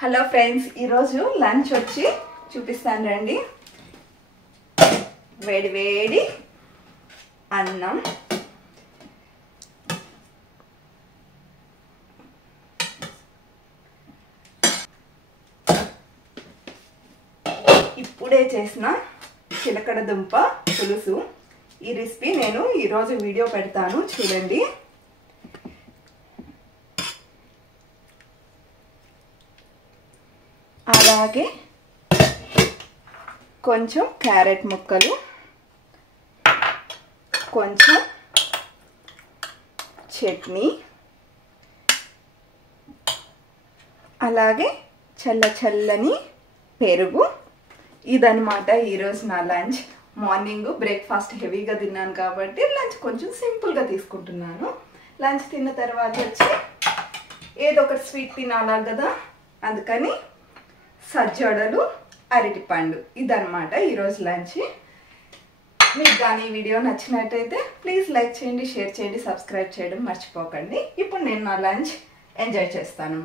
Hello friends, ఈరోజు lunch వచ్చి చూపిస్తాను రండి. వేడి వేడి అన్నం, ఇప్పుడే చేసిన చిలకడ దుంప పులుసు. ఈ రెసిపీ నేను ఈరోజు వీడియో పెడతాను, చూడండి. అలాగే కొంచెం క్యారెట్ ముక్కలు, కొంచెం చట్నీ, అలాగే చల్లని పెరుగు. ఇదన్నమాట ఈరోజు నా లంచ్. మార్నింగ్ బ్రేక్ఫాస్ట్ హెవీగా తిన్నాను కాబట్టి లంచ్ కొంచెం సింపుల్గా తీసుకుంటున్నాను. లంచ్ తిన్న తర్వాత వచ్చి ఏదో ఒకటి స్వీట్ తినాలి కదా, అందుకని సజ్జడలు, అరటిపండు. ఇదన్నమాట ఈరోజు లంచ్. మీకు కానీ ఈ వీడియో నచ్చినట్టయితే ప్లీజ్ లైక్ చేయండి, షేర్ చేయండి, సబ్స్క్రైబ్ చేయడం మర్చిపోకండి. ఇప్పుడు నేను నా లంచ్ ఎంజాయ్ చేస్తాను.